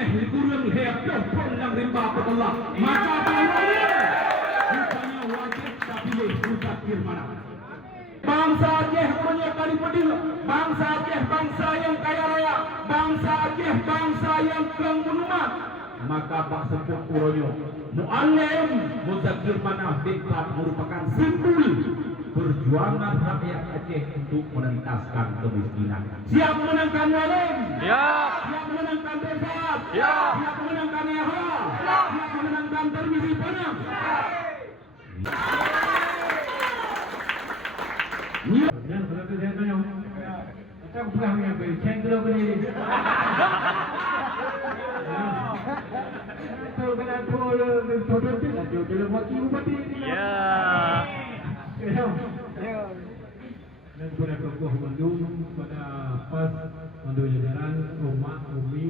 remeh dikurung heboh pun yang rimba Allah. Maka pilihnya bukannya wajib tapi Muzakir mana? Bangsa Aceh punya kali pedih, bangsa Aceh bangsa yang kaya raya, bangsa Aceh bangsa yang kelang menumat. Maka Pak Sepuh Uroyo Mu'alim Muzakir Manaf Diklat merupakan simbol perjuangan rakyat Aceh untuk menentaskan kemiskinan. Siap menangkan Walim? Siap. Siap menangkan Desat? Siap. Siap menangkan Yaha? Siap. Siap menangkan Termisi Panang? Dan berarti saya tanya, macam pernah mengambil ceng dulu berdiri. Itu kena pula jodoh tu lah, jodoh wakil bupati. Ya. Dan kepada tokoh Bandung, pada PAS, Bandung Jajaran, Rumah, Umi,